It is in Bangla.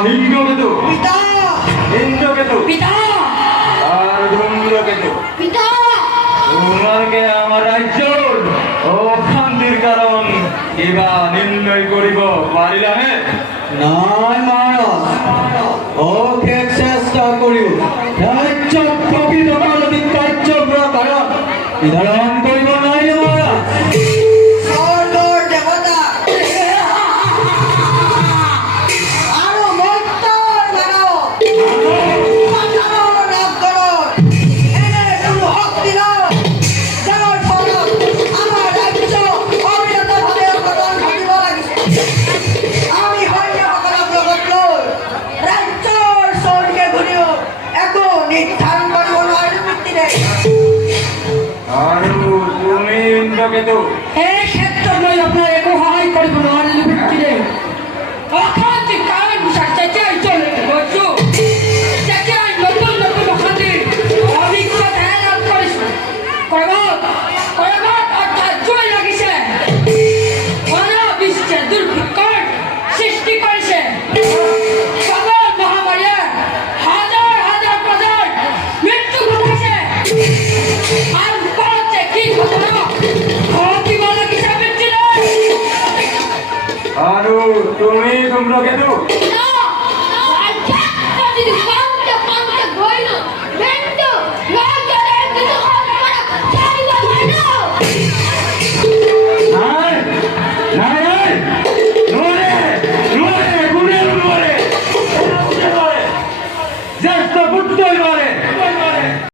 হিন্দ্রকেতু পিতা ইন্দ্রকেতু পিতা আর ধূম্রকেতু পিতা তোমাকে আমার রাজ্য ও শান্তির কারণ কিবা নির্ণয় করিব পারিলামে নাই মহারাজ অশেষ চেষ্টা করিও রাজ্য প্রকৃত মানবিক কার্য কারণ নির্ধারণ করিব নাই মহারাজ স্বর্গর দেবতা আরো মর্তর মানব পাতার নাগরণ এনে কোনো শক্তি নয় যার ফলত আমার রাজ্য অবিরতভাবে পতন ঘটিব লাগিছে আমি সৈন্যসকলক লগত লৈ ৰাজ্যৰ চৌদিশে ঘূৰিও একো নিৰ্ধাৰণ কৰিব নোৱাৰিলো মৃত্যুৰে আৰু তুমি ইন্দ্রকেতু এই ক্ষেত্ৰত মই আপোনাৰ একো সহায় কৰিব নোৱাৰিলো মৃত্যুৰে অশান্তি কাৰণ বিচাৰ যেতিয়াই চলি গৈছো তেতিয়াই নতুন নতুন অশান্তিৰ অভিজ্ঞতাহে লাভ কৰিছো কৰবাত অৰ্থাৎ জুই লাগিছে বিশ্বে দুৰ্ভিক্ষৰ সৃষ্টি কৰিছে সকল মহামাৰীয়ে হাজাৰ হাজাৰ প্ৰজাৰ মৃত্যু ঘটাইছে আৰু কত যে কি ঘটনা ঘটিব লাগিছে মৃত্যুলৈ আৰু তুমি ধূম্রকেতু না